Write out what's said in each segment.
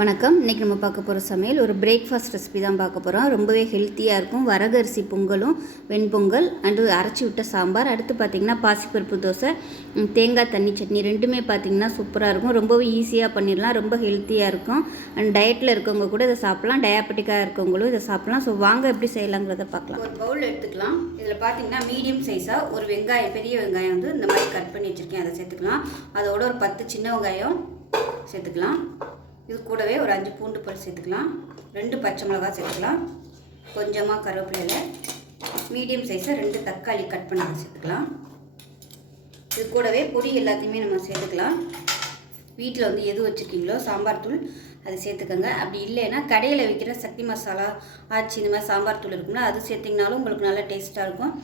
வணக்கம். இன்றைக்கி நம்ம பார்க்க போகிற சமையல் ஒரு பிரேக்ஃபாஸ்ட் ரெசிபி தான் பார்க்க போகிறோம். ரொம்பவே ஹெல்த்தியாக இருக்கும். வரகரிசி பொங்கலும் வெண்பொங்கல் அண்டு அரைச்சி விட்ட சாம்பார், அடுத்து பார்த்திங்கன்னா பாசிப்பருப்பு தோசை, தேங்காய் தண்ணி சட்னி ரெண்டுமே பார்த்திங்கன்னா சூப்பராக இருக்கும். ரொம்பவே ஈஸியாக பண்ணிடலாம். ரொம்ப ஹெல்த்தியாக இருக்கும். அண்ட் டயட்டில் இருக்கவங்க கூட இதை சாப்பிட்லாம். டயாபெட்டிக்காக இருக்கவங்களும் இதை சாப்பிட்லாம். ஸோ வாங்க எப்படி செய்யலாங்கிறத பார்க்கலாம். ஒரு பவுல் எடுத்துக்கலாம். இதில் பார்த்திங்கன்னா மீடியம் சைஸாக ஒரு வெங்காயம், பெரிய வெங்காயம் வந்து இந்த மாதிரி கட் பண்ணி வச்சுருக்கேன், அதை சேர்த்துக்கலாம். அதோட ஒரு 10 சின்ன வெங்காயம் சேர்த்துக்கலாம். இது கூடவே ஒரு 5 பூண்டு பல் சேர்த்துக்கலாம். 2 பச்சை மிளகாய் சேர்த்துக்கலாம். கொஞ்சமாக கருவேப்பிலை, மீடியம் சைஸாக 2 தக்காளி கட் பண்ணி சேர்த்துக்கலாம். இது கூடவே பொடி எல்லாத்தையுமே நம்ம சேர்த்துக்கலாம். வீட்டில் வந்து எது வச்சுருக்கீங்களோ சாம்பார் தூள் அது சேர்த்துக்கோங்க. அப்படி இல்லைன்னா கடையில் விற்கிற சக்தி மசாலா ஆச்சி இந்த மாதிரி சாம்பார் தூள் இருக்கும்ல, அது சேர்த்திங்கனாலும் உங்களுக்கு நல்லா டேஸ்ட்டாக இருக்கும்.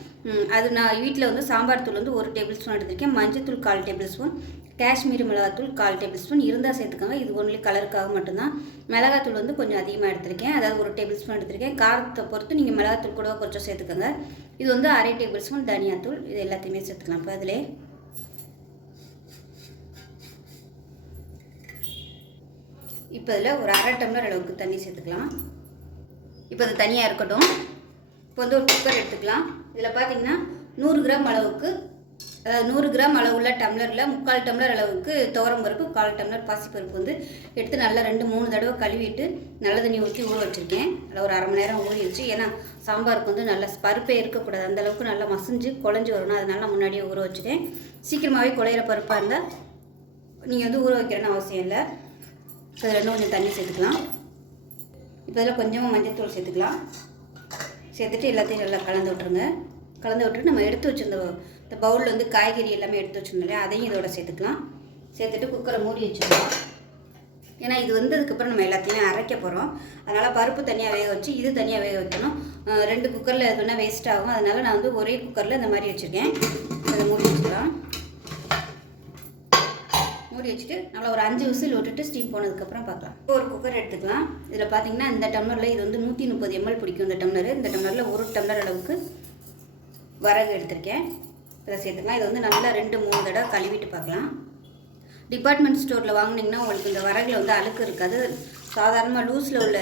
அது நான் வீட்டில் வந்து சாம்பார் தூள் வந்து 1 டேபிள் ஸ்பூன் எடுத்திருக்கேன். மஞ்சள் தூள் 1/4 டேபிள் ஸ்பூன், காஷ்மீரி மிளகாத்தூள் 1/4 டேபிள் ஸ்பூன் இருந்தால் சேர்த்துக்கோங்க. இது ஒன்லி கலருக்காக மட்டும்தான். மிளகாத்தூள் வந்து கொஞ்சம் அதிகமாக எடுத்திருக்கேன், அதாவது 1 டேபிள் ஸ்பூன் எடுத்திருக்கேன். காரத்தை பொறுத்து நீங்கள் மிளகாத்தூள் கூட கொஞ்சம் சேர்த்துக்கோங்க. இது வந்து 1/2 டேபிள் ஸ்பூன் தனியாத்தூள், இது எல்லாத்தையுமே சேர்த்துக்கலாம். இப்போ அதிலே இப்போ இதில் ஒரு 1/2 டம்ளர் அளவுக்கு தண்ணி சேர்த்துக்கலாம். இப்போ அது தனியாக இருக்கட்டும். இப்போ வந்து ஒரு குக்கர் எடுத்துக்கலாம். இதில் பார்த்திங்கன்னா 100 கிராம் அளவுக்கு, அதாவது 100 கிராம் அளவுள்ள டம்ளரில் 3/4 டம்ளர் அளவுக்கு துவரம் பருப்பு, 1/4 டம்ளர் பாசிப்பருப்பு வந்து எடுத்து நல்லா 2-3 தடவை கழுவிட்டு நல்ல தண்ணி ஊற்றி ஊற வச்சுருக்கேன். அதில் ஒரு 1/2 மணி நேரம் ஊறிடுச்சு. ஏன்னா சாம்பாருக்கு வந்து நல்லா பருப்பே இருக்கக்கூடாது, அந்தளவுக்கு நல்லா மசிஞ்சு குழஞ்சி வரணும். அதனால முன்னாடியே ஊற வச்சுட்டேன். சீக்கிரமாகவே குழையிற பருப்பாக இருந்தால் நீங்கள் வந்து ஊற வைக்கிறேன்னு அவசியம் இல்லை. இப்போ அதில் கொஞ்சம் தண்ணி சேர்த்துக்கலாம். இப்போ இதில் கொஞ்சமாக மஞ்சள் தூள் சேர்த்துக்கலாம். சேர்த்துட்டு எல்லாத்தையும் நல்லா கலந்து விட்டுருங்க. கலந்து விட்டுட்டு நம்ம எடுத்து வச்சுருந்த இந்த பவுலில் வந்து காய்கறி எல்லாமே எடுத்து வச்சுருந்தோம் இல்லையா, அதையும் இதோட சேர்த்துக்கலாம். சேர்த்துட்டு குக்கரை மூடி வச்சுருக்கோம். ஏன்னா இது வந்ததுக்கப்புறம் நம்ம எல்லாத்தையுமே அரைக்க போகிறோம். அதனால் பருப்பு தனியாக வேக வச்சு இது தனியாக வேக வைக்கணும். 2 குக்கரில் இது வேணால் வேஸ்ட் ஆகும். அதனால் நான் வந்து ஒரே குக்கரில் இந்த மாதிரி வச்சுருக்கேன். அதை மூடி வச்சுக்கலாம். மூடி வச்சுட்டு நல்லா ஒரு 5 விசில் விட்டுட்டு ஸ்டீம் போனதுக்கப்புறம் பார்க்கலாம். இப்போ ஒரு குக்கர் எடுத்துக்கலாம். இதில் பார்த்தீங்கன்னா இந்த டம்ளரில் இது வந்து 130 ml பிடிக்கும் இந்த டம்ளர். இந்த டம்ளரில் 1 டம்ளர் அளவுக்கு வரகு எடுத்திருக்கேன். இதை சேர்த்துக்கலாம். இது வந்து நல்லா 2-3 தடவை கழுவிட்டு பார்க்கலாம். டிபார்ட்மெண்ட் ஸ்டோரில் வாங்கினீங்கன்னா உங்களுக்கு இந்த வரகில் வந்து அழுக்கு இருக்காது. சாதாரணமாக லூஸில் உள்ள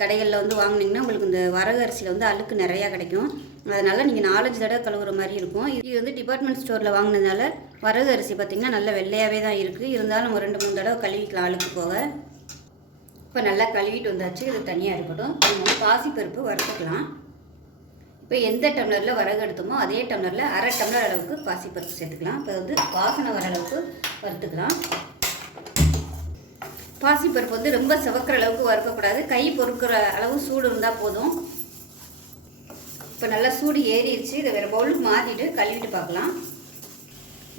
கடைகளில் வந்து வாங்கினீங்கன்னா உங்களுக்கு இந்த வரகு அரிசியில் வந்து அழுக்கு நிறையா கிடைக்கும். அதனால் நீங்கள் 4-5 தடவை கழுவுற மாதிரி இருக்கும். இது வந்து டிபார்ட்மெண்ட் ஸ்டோரில் வாங்கினதுனால வரகு அரிசி பார்த்திங்கன்னா நல்ல வெள்ளையாகவே தான் இருக்குது. இருந்தாலும் நம்ம 2-3 தடவை கழுவிக்கலாம் அழுக்கு போக. இப்போ நல்லா கழுவிட்டு வந்தாச்சு. இது தனியாக இருக்கட்டும். நம்ம பாசிப்பருப்பு வறுத்துக்கலாம். இப்போ எந்த டம்ளரில் வரகு எடுத்தோமோ அதே டம்ளரில் 1/2 டம்ளர் அளவுக்கு பாசிப்பருப்பு சேர்த்துக்கலாம். இப்போ வந்து வாசனை வர அளவுக்கு வறுத்துக்கலாம். பாசிப்பருப்பு வந்து ரொம்ப சிவக்கிற அளவுக்கு வறுக்கக்கூடாது. கை பொறுக்கிற அளவு சூடு இருந்தால் போதும். இப்போ நல்லா சூடு ஏறிடுச்சு. இதை வேறு பவுலுக்கு மாற்றிட்டு கழுவிட்டு பார்க்கலாம்.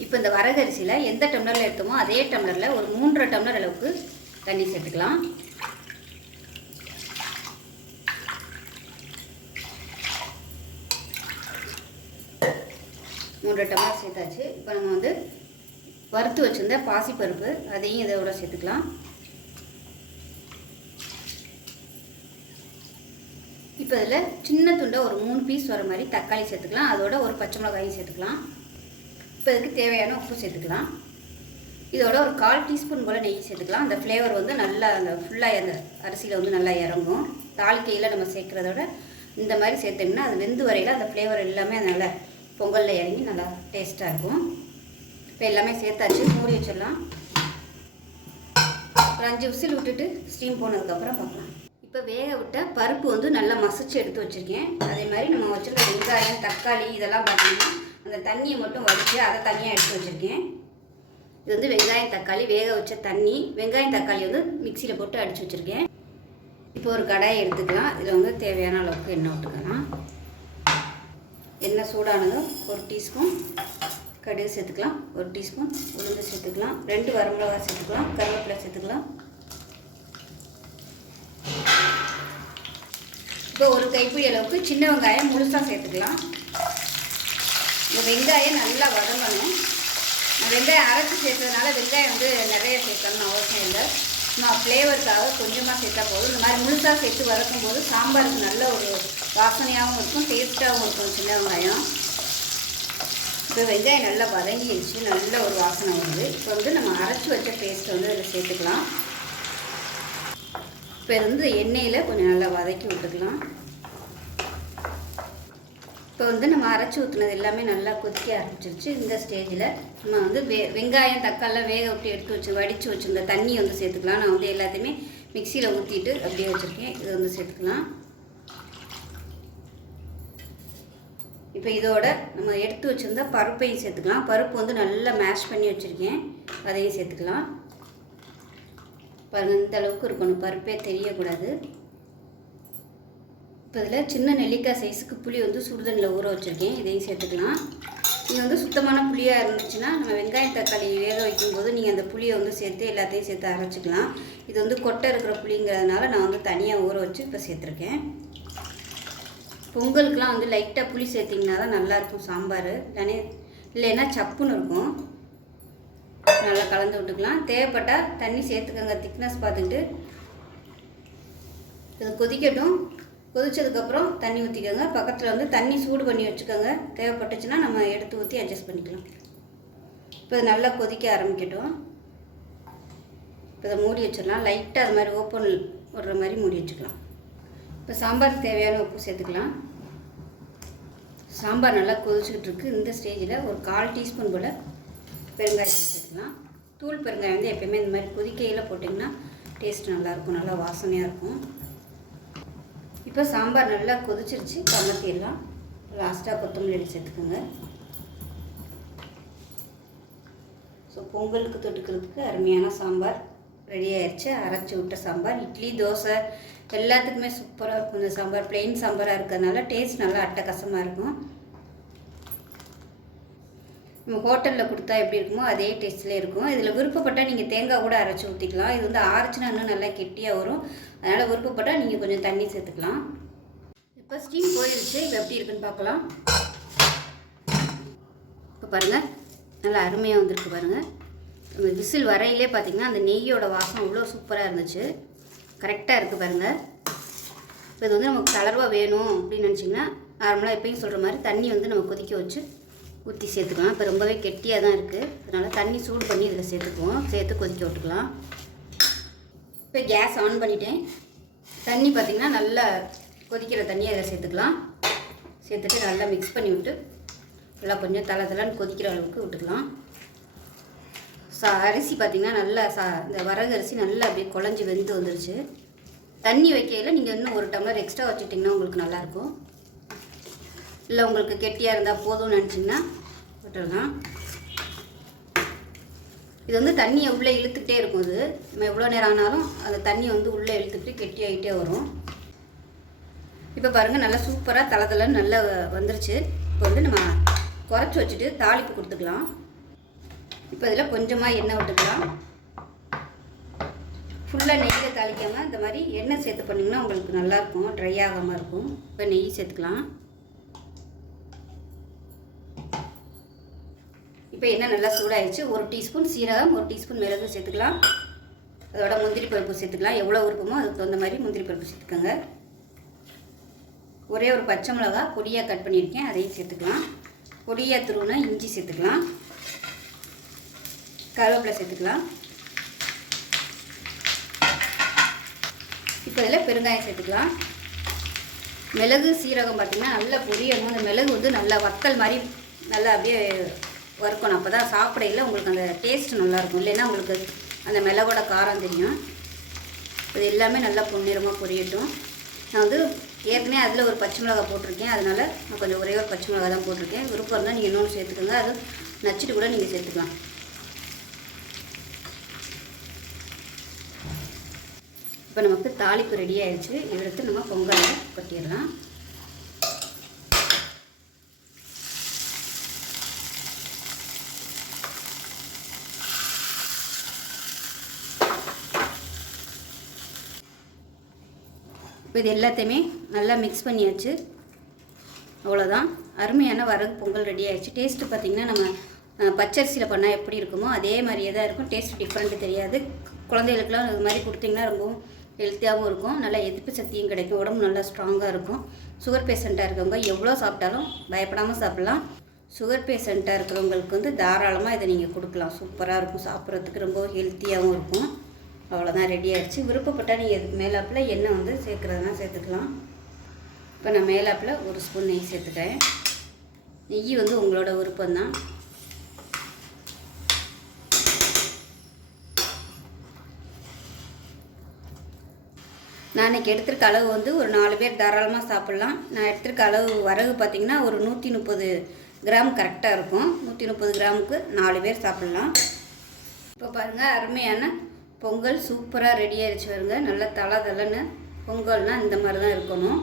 இப்போ இந்த வரகரிசியில் எந்த டம்ளரில் எடுத்தோமோ அதே டம்ளரில் ஒரு 3.5 டம்ளர் அளவுக்கு தண்ணி சேர்த்துக்கலாம். டம்ளர் சேர்த்தாச்சு. இப்போ நம்ம வந்து வறுத்து வச்சுருந்த பாசிப்பருப்பு அதையும் இதோட சேர்த்துக்கலாம். இப்போ இதில் சின்ன துண்டை ஒரு 3 பீஸ் வர மாதிரி தக்காளி சேர்த்துக்கலாம். அதோட ஒரு பச்சை மிளகாயும் சேர்த்துக்கலாம். இப்போ இதுக்கு தேவையான உப்பு சேர்த்துக்கலாம். இதோட ஒரு 1/4 டீஸ்பூன் போல் நெய் சேர்த்துக்கலாம். அந்த ஃப்ளேவர் வந்து நல்லா அந்த ஃபுல்லாக அந்த அரிசியில் வந்து நல்லா இறங்கும். தாளிக்கையில் நம்ம சேர்க்குறதோட இந்த மாதிரி சேர்த்தோம்னா அது வெந்து வரையில் அந்த ஃப்ளேவர் எல்லாமே நல்லா பொங்கலில் இறங்கி நல்லா டேஸ்ட்டாக இருக்கும். இப்போ எல்லாமே சேர்த்தாச்சு. மூடி வச்சிடலாம். ஒரு 5 விசில் விட்டுட்டு ஸ்டீம் போனதுக்கப்புறம் பார்க்கலாம். இப்போ வேக விட்ட பருப்பு வந்து நல்லா மசிச்சு எடுத்து வச்சுருக்கேன். அதே மாதிரி நம்ம வச்சுருக்க வெங்காயம், தக்காளி இதெல்லாம் பார்த்திங்கன்னா அந்த தண்ணியை மட்டும் வடித்து அதை தனியாக எடுத்து வச்சுருக்கேன். இது வந்து வெங்காயம் தக்காளி வேக வச்ச தண்ணி. வெங்காயம் தக்காளி வந்து மிக்சியில் போட்டு அடித்து வச்சுருக்கேன். இப்போ ஒரு கடாயை எடுத்துக்கலாம். இதில் வந்து தேவையான அளவுக்கு எண்ணெய் விட்டுக்கலாம். எண்ணெய் சூடானதும் 1 டீஸ்பூன் கடுகு சேர்த்துக்கலாம். 1 டீஸ்பூன் உளுந்து சேர்த்துக்கலாம். 2 வரமிளகாய் சேர்த்துக்கலாம். கருவேப்பிலை சேர்த்துக்கலாம். இப்போ ஒரு கைப்பிடி அளவுக்கு சின்ன வெங்காயம் முழுசாக சேர்த்துக்கலாம். இந்த வெங்காயம் நல்லா வதங்கணும். வெங்காயம் அரைச்சி சேர்த்ததுனால வெங்காயம் வந்து நிறைய சேர்க்கணும்னு அவசியம் இல்லை. நான் ஃப்ளேவருக்காக கொஞ்சமாக சேர்த்தா போதும். இந்த மாதிரி முழுசாக சேர்த்து வதக்கும் போது சாம்பாருக்கு நல்ல ஒரு வாசனையாகவும் இருக்கும், டேஸ்ட்டாகவும் இருக்கும் சின்ன வெங்காயம். இப்போ வெங்காயம் நல்லா வதங்கிடுச்சு, நல்ல ஒரு வாசனை வருது. இப்போ வந்து நம்ம அரைச்சி வச்ச பேஸ்ட்டை வந்து இதில் சேர்த்துக்கலாம். இப்போ இது வந்து எண்ணெயில் கொஞ்சம் நல்லா வதக்கி விட்டுக்கலாம். இப்போ வந்து நம்ம அரைச்சி ஊற்றுனது எல்லாமே நல்லா கொதிக்க ஆரம்பிச்சிருச்சு. இந்த ஸ்டேஜில் நம்ம வந்து வெங்காயம் தக்காளிலாம் வேக விட்டு எடுத்து வடித்து வச்சுருந்த தண்ணி வந்து சேர்த்துக்கலாம். நான் வந்து எல்லாத்தையுமே மிக்சியில் ஊற்றிட்டு அப்படியே வச்சுருக்கேன். இது வந்து சேர்த்துக்கலாம். இப்போ இதோட நம்ம எடுத்து வச்சுருந்த பருப்பையும் சேர்த்துக்கலாம். பருப்பு வந்து நல்லா மேஷ் பண்ணி வச்சுருக்கேன், அதையும் சேர்த்துக்கலாம். பாருங்கள், இந்த அளவுக்கு இருக்கணும், பருப்பே தெரியக்கூடாது. இப்போ இதில் சின்ன நெல்லிக்காய் சைஸுக்கு புளி வந்து சுடுதண்ணில் ஊற வச்சுருக்கேன், இதையும் சேர்த்துக்கலாம். நீங்கள் வந்து சுத்தமான புளியாக இருந்துச்சுன்னா நம்ம வெங்காயம் தக்காளி வேக வைக்கும்போது நீங்கள் அந்த புளியை வந்து சேர்த்து எல்லாத்தையும் சேர்த்து அரைச்சிக்கலாம். இது வந்து கொட்டை இருக்கிற புளிங்கிறதுனால நான் வந்து தனியாக ஊற வச்சு இப்போ சேர்த்துருக்கேன். பொங்கலுக்கெலாம் வந்து லைட்டாக புளி சேர்த்திங்கன்னா தான் நல்லாயிருக்கும் சாம்பார், இல்லைன்னா சப்புன்னு இருக்கும். நல்லா கலந்து விட்டுக்கலாம். தேவைப்பட்டால் தண்ணி சேர்த்துக்கோங்க, திக்னஸ் பார்த்துக்கிட்டு. இது கொதிக்கட்டும். கொதிச்சதுக்கப்புறம் தண்ணி ஊற்றிக்கோங்க. பக்கத்தில் வந்து தண்ணி சூடு பண்ணி வச்சுக்கோங்க. தேவைப்பட்டுச்சுன்னா நம்ம எடுத்து ஊற்றி அட்ஜஸ்ட் பண்ணிக்கலாம். இப்போ இது நல்லா கொதிக்க ஆரம்பிக்கட்டும். இப்போ இதை மூடி வச்சிடலாம். லைட்டாக அது மாதிரி ஓப்பன் விடுற மாதிரி மூடி வச்சுக்கலாம். இப்போ சாம்பாருக்கு தேவையான உப்பு சேர்த்துக்கலாம். சாம்பார் நல்லா கொதிச்சுக்கிட்டு இருக்குது. இந்த ஸ்டேஜில் ஒரு 1/4 டீஸ்பூன் போல் பெருங்காயம் சேர்த்துக்கலாம். தூள் பெருங்காயம் வந்து எப்போயுமே இந்த மாதிரி கொதிக்கையில் போட்டிங்கன்னா டேஸ்ட் நல்லாயிருக்கும், நல்லா வாசனையாக இருக்கும். இப்போ சாம்பார் நல்லா கொதிச்சிருச்சு, கமத்திடலாம். லாஸ்ட்டாக கொத்தமல்லி சேர்த்துக்கோங்க. ஸோ பொங்கலுக்கு தொட்டுக்கிறதுக்கு அருமையான சாம்பார் ரெடி ஆயிடுச்சு. அரைச்சி விட்ட சாம்பார் இட்லி தோசை எல்லாத்துக்குமே சூப்பராக இருக்கும். இந்த சாம்பார் பிளெயின் சாம்பாராக இருக்கிறதுனால டேஸ்ட் நல்லா அட்டகாசமாக இருக்கும். நம்ம ஹோட்டலில் கொடுத்தா எப்படி இருக்குமோ அதே டேஸ்ட்லேயே இருக்கும். இதில் விருப்பப்பட்டால் நீங்கள் தேங்காய் கூட அரைச்சி ஊற்றிக்கலாம். இது வந்து ஆரைச்சினா இன்னும் நல்லா கெட்டியாக வரும். அதனால் விருப்பப்பட்டால் நீங்கள் கொஞ்சம் தண்ணி சேர்த்துக்கலாம். இப்போ ஸ்டீம் போயிடுச்சு. இப்போ எப்படி இருக்குன்னு பார்க்கலாம். இப்போ பாருங்கள், நல்லா அருமையாக வந்திருக்கு பாருங்கள். நம்ம விசில் வரையிலே பார்த்திங்கன்னா அந்த நெய்யோட வாசம் அவ்வளோ சூப்பராக இருந்துச்சு. கரெக்டாக இருக்குது பாருங்கள். இப்போ இது வந்து நமக்கு தளர்வாக வேணும் அப்படின்னு நினச்சிங்கன்னா நார்மலாக எப்பயும் சொல்கிற மாதிரி தண்ணி வந்து நம்ம கொதிக்க வச்சு ஊற்றி சேர்த்துக்கலாம். இப்போ ரொம்பவே கெட்டியாக தான் இருக்குது, அதனால் தண்ணி சூடு பண்ணி இதில் சேர்த்துக்குவோம். சேர்த்து கொதிக்க விட்டுக்கலாம். இப்போ கேஸ் ஆன் பண்ணிட்டேன். தண்ணி பார்த்திங்கன்னா நல்லா கொதிக்கிற தண்ணியை அதில் சேர்த்துக்கலாம். சேர்த்துட்டு நல்லா மிக்ஸ் பண்ணி விட்டு நல்லா கொஞ்சம் தளன்னு கொதிக்கிற அளவுக்கு விட்டுக்கலாம். அரிசி பார்த்திங்கன்னா நல்லா இந்த வரகு அரிசி நல்லா அப்படியே குழஞ்சி வெந்து வந்துருச்சு. தண்ணி வைக்கையில் நீங்கள் இன்னும் 1 டம்ளர் எக்ஸ்ட்ரா வச்சுட்டிங்கன்னா உங்களுக்கு நல்லாயிருக்கும். இல்லை உங்களுக்கு கெட்டியாக இருந்தால் போதும்னு நினச்சிங்கன்னா விட்டுடலாம். இது வந்து தண்ணியை உள்ளே இழுத்துக்கிட்டே இருக்கும். இது நம்ம எவ்வளோ நேரம் ஆனாலும் அந்த தண்ணி வந்து உள்ளே இழுத்துக்கிட்டு கெட்டியாகிட்டே வரும். இப்போ பாருங்கள், நல்லா சூப்பராக தளன்னு நல்லா வந்துருச்சு. இப்போ வந்து நம்ம குறைச்சி வச்சுட்டு தாளிப்பு கொடுத்துக்கலாம். இப்போ இதில் கொஞ்சமாக எண்ணெய் விட்டுக்கலாம். ஃபுல்லாக நெய்யில் தாளிக்காமல் இந்த மாதிரி எண்ணெய் சேர்த்து பண்ணிங்கன்னா உங்களுக்கு நல்லாயிருக்கும், ட்ரை ஆகாமல் இருக்கும். இப்போ நெய் சேர்த்துக்கலாம். இப்போ எண்ணெய் நல்லா சூடாகிடுச்சு. 1 டீஸ்பூன் சீரகம், 1 டீஸ்பூன் மிளகு சேர்த்துக்கலாம். அதோட முந்திரி பருப்பு சேர்த்துக்கலாம். எவ்வளோ விருப்பமோ அதுக்கு தகுந்த மாதிரி முந்திரி பருப்பு சேர்த்துக்கோங்க. ஒரே ஒரு பச்சை மிளகா பொடியாக கட் பண்ணியிருக்கேன், அதையும் சேர்த்துக்கலாம். பொடியாக துருவினா இஞ்சி சேர்த்துக்கலாம். கருவேப்பிலை சேர்த்துக்கலாம். இப்போ இதில் பெருங்காயம் சேர்த்துக்கலாம். மிளகு சீரகம் பார்த்திங்கன்னா நல்லா பொரியணும். அந்த மிளகு வந்து நல்லா வத்தல் மாதிரி நல்லா அப்படியே வறுக்கணும். அப்போ தான் சாப்பிடையில் உங்களுக்கு அந்த டேஸ்ட் நல்லாயிருக்கும். இல்லைன்னா உங்களுக்கு அந்த மிளகோட காரம் தெரியும். இது எல்லாமே நல்லா பொன்னிறமாக பொரியட்டும். நான் வந்து ஏற்கனவே அதில் ஒரு பச்சை மிளகா போட்டிருக்கேன், அதனால் நான் கொஞ்சம் ஒரே ஒரு பச்சை மிளகா தான் போட்டிருக்கேன். விருப்பம் இருந்தால் நீங்கள் இன்னொன்று சேர்த்துக்கோங்க. அது நச்சுட்டு கூட நீங்கள் சேர்த்துக்கலாம். இப்போ நமக்கு தாளிப்பு ரெடி ஆயிடுச்சு. இதை எடுத்து நம்ம பொங்கலில் கொட்டிடலாம். இப்போ இது எல்லாத்தையுமே நல்லா மிக்ஸ் பண்ணியாச்சு. அவ்வளோதான், அருமையான வரகு பொங்கல் ரெடி ஆகிடுச்சு. டேஸ்ட்டு பார்த்திங்கன்னா நம்ம பச்சரிசியில் பண்ணால் எப்படி இருக்குமோ அதே மாதிரியே தான் இருக்கும். டேஸ்ட் டிஃப்ரெண்ட்டு தெரியாது. குழந்தைகளுக்குலாம் இது மாதிரி கொடுத்திங்கன்னா ரொம்பவும் ஹெல்த்தியாகவும் இருக்கும். நல்லா எதிர்ப்பு சக்தியும் கிடைக்கும். உடம்பு நல்லா ஸ்ட்ராங்காக இருக்கும். சுகர் பேஷண்ட்டாக இருக்கவங்க எவ்வளோ சாப்பிட்டாலும் பயப்படாமல் சாப்பிட்லாம். சுகர் பேஷண்ட்டாக இருக்கிறவங்களுக்கு வந்து தாராளமாக இதை நீங்கள் கொடுக்கலாம். சூப்பராக இருக்கும். சாப்பிட்றதுக்கு ரொம்ப ஹெல்த்தியாகவும் இருக்கும். அவ்வளோதான் ரெடி ஆகிடுச்சு. விருப்பப்பட்டால் நீங்கள் இதுக்கு மேலாப்பில் எண்ணெய் வந்து சேர்க்குறதுனா சேர்த்துக்கலாம். இப்போ நான் மேலாப்பில் 1 ஸ்பூன் நெய் சேர்த்துக்கிறேன். நெய் வந்து உங்களோட விருப்பம்தான். நான் இன்றைக்கி எடுத்துருக்க அளவு வந்து ஒரு 4 பேர் தாராளமாக சாப்பிட்லாம். நான் எடுத்துருக்க அளவு வரகு பார்த்திங்கன்னா ஒரு 130 கிராம் கரெக்டாக இருக்கும். 130 கிராமுக்கு 4 பேர் சாப்பிட்லாம். இப்போ பாருங்கள், அருமையான பொங்கல் சூப்பராக ரெடி ஆகிடுச்சு. வருங்க, நல்லா தலை பொங்கல்னால் இந்த மாதிரி தான் இருக்கணும்.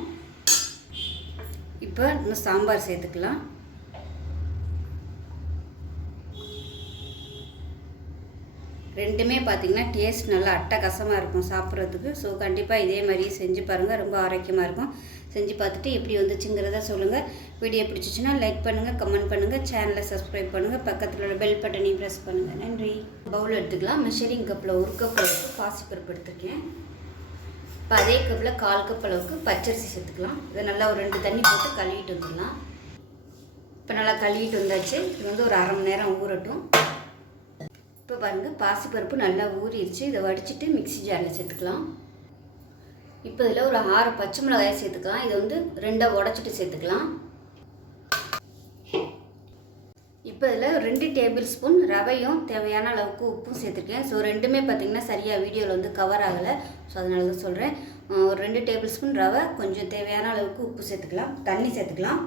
இப்போ இன்னும் சாம்பார் சேர்த்துக்கலாம். ரெண்டுமே பார்த்திங்கன்னா டேஸ்ட் நல்லா அட்டகாசமாக இருக்கும் சாப்பிட்றதுக்கு. ஸோ கண்டிப்பாக இதே மாதிரியே செஞ்சு பாருங்கள், ரொம்ப ஆரோக்கியமாக இருக்கும். செஞ்சு பார்த்துட்டு எப்படி வந்துச்சுங்கிறத சொல்லுங்கள். வீடியோ பிடிச்சிச்சின்னா லைக் பண்ணுங்கள், கமெண்ட் பண்ணுங்கள், சேனலை சப்ஸ்கிரைப் பண்ணுங்கள், பக்கத்தில் உள்ள பெல் பட்டனையும் ப்ரெஸ் பண்ணுங்கள். நன்றி. பவுல் எடுத்துக்கலாம். மெஷரிங் கப்பில் 1 கப் அளவுக்கு பாசிப்பருப்பு எடுத்துருக்கேன். இப்போ அதே கப்பில் 1/4 கப் அளவுக்கு பச்சரிசி சேர்த்துக்கலாம். இதை நல்லா ஒரு 2 தண்ணி போட்டு கழுவிட்டு வந்துடலாம். இப்போ நல்லா கழுவிட்டு வந்தாச்சு. இது வந்து ஒரு 1/2 மணி நேரம் ஊறட்டும். இப்போ பாருங்கள், பாசிப்பருப்பு நல்லா ஊறிடுச்சு. இதை வடிச்சிட்டு மிக்ஸி ஜாரில் சேர்த்துக்கலாம். இப்போ இதில் ஒரு 6 பச்சை மிளகாயை சேர்த்துக்கலாம். இதை வந்து 2ஆக உடச்சிட்டு சேர்த்துக்கலாம். இப்போ இதில் 2 டேபிள் ஸ்பூன் ரவையும் தேவையான அளவுக்கு உப்பும் சேர்த்துருக்கேன். ஸோ ரெண்டுமே பார்த்திங்கன்னா சரியாக வீடியோவில் வந்து கவர் ஆகலை. ஸோ அதனால தான் சொல்கிறேன். ஒரு 2 டேபிள் ஸ்பூன் ரவை, கொஞ்சம் தேவையான அளவுக்கு உப்பு சேர்த்துக்கலாம். தண்ணி சேர்த்துக்கலாம்.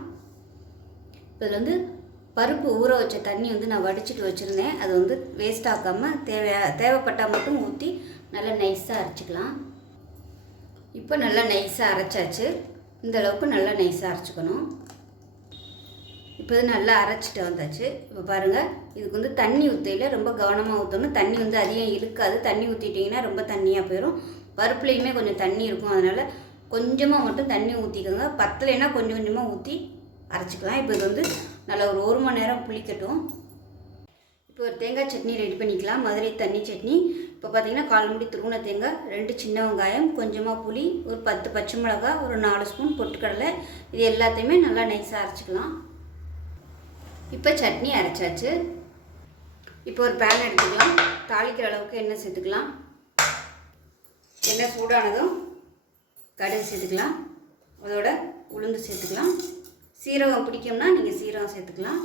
இப்போ இதில் வந்து பருப்பு ஊற வச்ச தண்ணி வந்து நான் வடிச்சிட்டு வச்சுருந்தேன். அது வந்து வேஸ்ட் ஆக்காமல் தேவைப்பட்டால் மட்டும் ஊற்றி நல்லா நைஸாக அரைச்சிக்கலாம். இப்போ நல்லா நைஸாக அரைச்சாச்சு. இந்த அளவுக்கு நல்லா நைஸாக அரைச்சிக்கணும். இப்போ இது நல்லா அரைச்சிட்டு வந்தாச்சு. இப்போ பாருங்கள், இதுக்கு வந்து தண்ணி ஊற்றையில் ரொம்ப கவனமாக ஊற்றணும். தண்ணி வந்து அதிகம் இழுக்காது. தண்ணி ஊற்றிட்டிங்கன்னா ரொம்ப தண்ணியாக போயிடும். பருப்புலேயுமே கொஞ்சம் தண்ணி இருக்கும். அதனால் கொஞ்சமாக மட்டும் தண்ணி ஊற்றிக்கோங்க. பத்தலைன்னா கொஞ்சம் கொஞ்சமாக ஊற்றி அரைச்சிக்கலாம். இப்போ இது வந்து நல்லா ஒரு 1 மணி நேரம் புளிக்கட்டும். இப்போ ஒரு தேங்காய் சட்னி ரெடி பண்ணிக்கலாம். மதுரை தண்ணி சட்னி. இப்போ பார்த்திங்கன்னா 1/4 மூடி துருவின தேங்காய், 2 சின்ன வெங்காயம், கொஞ்சமாக புளி, ஒரு 10 பச்சை மிளகாய், ஒரு 4 ஸ்பூன் பொட்டுக்கடலை, இது எல்லாத்தையுமே நல்லா நைஸாக அரைச்சிக்கலாம். இப்போ சட்னி அரைச்சாச்சு. இப்போ ஒரு பேன் எடுத்துக்கலாம். தாளிக்கிற அளவுக்கு எண்ணெய் சேர்த்துக்கலாம். எண்ணெய் சூடானதும் கடுகு சேர்த்துக்கலாம். அதோட உளுந்து சேர்த்துக்கலாம். சீரகம் பிடிக்கும்னா நீங்கள் சீரகம் சேர்த்துக்கலாம்.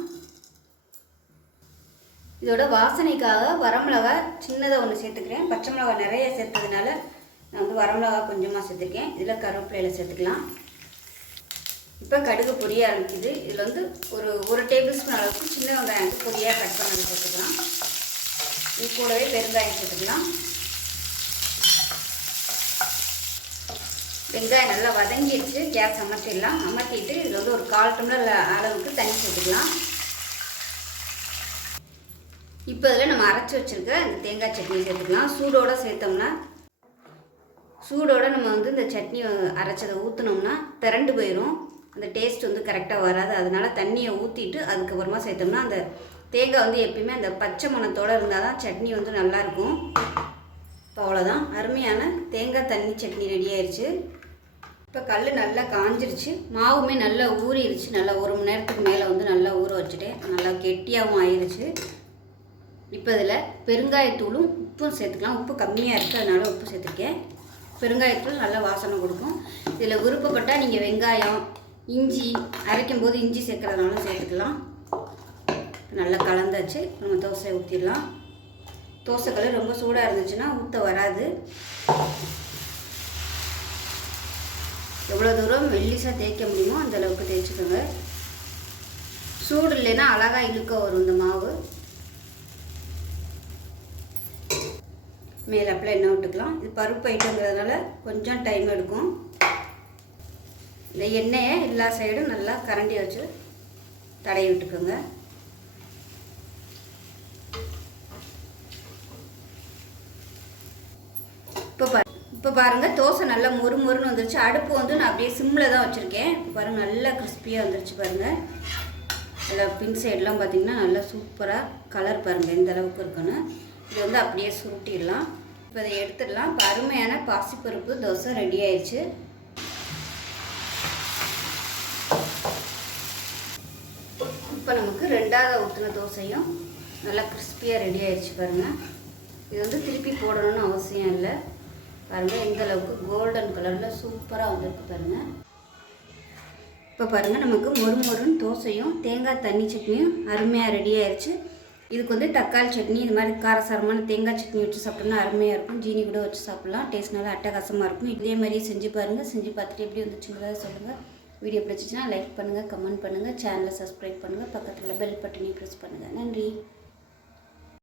இதோட வாசனைக்காக வரமிளகா சின்னதாக ஒன்று சேர்த்துக்கிறேன். பச்சை மிளகா நிறைய சேர்த்ததுனால நான் வந்து வரமிளகா கொஞ்சமாக சேர்த்துருக்கேன். இதில் கருவேப்பிலையில் சேர்த்துக்கலாம். இப்போ கடுகு பொரிய ஆரம்பிக்குது. இதில் வந்து ஒரு டேபிள் ஸ்பூன் அளவுக்கு சின்ன வெங்காயம் பொடியாக கட் பண்ணி சேர்த்துக்கலாம். இது கூடவே பெருங்காயம் சேர்த்துக்கலாம். வெங்காயம் நல்லா வதங்கிடுச்சு. கேஸ் அமர்த்திடலாம். அமர்த்திட்டு இதில் வந்து ஒரு 1/4 டம்ளர் அளவுக்கு தண்ணி சேர்த்துக்கலாம். இப்போ இதில் நம்ம அரைச்சி வச்சுருக்க இந்த தேங்காய் சட்னி சேர்த்துக்கலாம். சூடோடு சேர்த்தோம்னா நம்ம வந்து இந்த சட்னி அரைச்சதை ஊற்றினோம்னா திரண்டு போயிடும். அந்த டேஸ்ட் வந்து கரெக்டாக வராது. அதனால் தண்ணியை ஊற்றிட்டு அதுக்கப்புறமா சேர்த்தோம்னா அந்த தேங்காய் வந்து எப்பயுமே அந்த பச்சை மணத்தோடு இருந்தால் தான் சட்னி வந்து நல்லாயிருக்கும். இப்போ அவ்வளோதான், அருமையான தேங்காய் தண்ணி சட்னி ரெடி ஆயிடுச்சு. இப்போ கல் நல்லா காஞ்சிருச்சு. மாவுமே நல்லா ஊறிடுச்சு. நல்லா 1 மணி நேரத்துக்கு மேலே வந்து நல்லா ஊற வச்சுட்டேன். நல்லா கெட்டியாகவும் ஆயிடுச்சு. இப்போ இதில் பெருங்காயத்தூளும் உப்பும் சேர்த்துக்கலாம். உப்பு கம்மியாக இருக்குது, அதனால் உப்பு சேர்த்துருக்கேன். பெருங்காயத்தூள் நல்லா வாசனை கொடுக்கும். இதில் விருப்பப்பட்டால் நீங்கள் வெங்காயம், இஞ்சி அரைக்கும் போது இஞ்சி சேர்க்குறதுனாலும் சேர்த்துக்கலாம். நல்லா கலந்தாச்சு. நம்ம தோசை ஊற்றிடலாம். தோசைக்கல் ரொம்ப சூடாக இருந்துச்சுன்னா ஊற்ற வராது. எவ்வளோ தூரம் மெல்லிசாக தேய்க்க முடியுமோ அந்த அளவுக்கு தேய்ச்சிக்கோங்க. சூடு இல்லைன்னா அழகாக இழுக்க வரும் இந்த மாவு. மேலே அப்படியே எண்ணெய் விட்டுக்கலாம். இது பருப்பு ஐட்டங்கிறதுனால கொஞ்சம் டைம் எடுக்கும். இந்த எண்ணெயை எல்லா சைடும் நல்லா கரண்டி வச்சு தடவி விட்டுக்கோங்க. இப்போ பாருங்கள், தோசை நல்லா மொறுமொறுன்னு வந்துருச்சு. அடுப்பு வந்து நான் அப்படியே சிம்மில் தான் வச்சுருக்கேன். இப்போ பாருங்கள், நல்லா கிறிஸ்பியாக வந்துருச்சு. பாருங்கள், நல்லா பின் சைடெலாம் பார்த்திங்கன்னா நல்லா சூப்பராக கலர் பாருங்கள் எந்த அளவுக்கு இருக்குன்னு. இது வந்து அப்படியே சுருட்டிடலாம். இப்போ இதை எடுத்துடலாம். இப்போ அருமையான பாசிப்பருப்பு தோசை ரெடி ஆயிடுச்சு. இப்போ நமக்கு 2வது ஊற்றின தோசையும் நல்லா கிறிஸ்பியாக ரெடி ஆயிடுச்சு. பாருங்கள், இது வந்து திருப்பி போடணும்னு அவசியம் இல்லை. பாருங்கள் எந்த அளவுக்கு கோல்டன் கலரில் சூப்பராக வந்துருக்கு பாருங்கள். இப்போ பாருங்கள் நமக்கு மொறுமொறுன்னு தோசையும் தேங்காய் தண்ணி சட்னியும் அருமையாக ரெடி ஆயிடுச்சு. இதுக்கு வந்து தக்காளி சட்னி இது மாதிரி காரசாரமான தேங்காய் சட்னி வச்சு சாப்பிட்டோம்னா அருமையாக இருக்கும். ஜீனி கூட வச்சு சாப்பிட்லாம். டேஸ்ட் நல்லா அட்டகாசமாக இருக்கும். இதே மாதிரியே செஞ்சு பாருங்கள். செஞ்சு பார்த்துட்டு எப்படி வந்துச்சுங்கிறத சொல்லுங்கள். வீடியோ பிடிச்சிச்சின்னா லைக் பண்ணுங்கள், கமெண்ட் பண்ணுங்கள், சேனலை சப்ஸ்கிரைப் பண்ணுங்கள், பக்கத்தில் பெல் பட்டனையும் ப்ரெஸ் பண்ணுங்கள். நன்றி.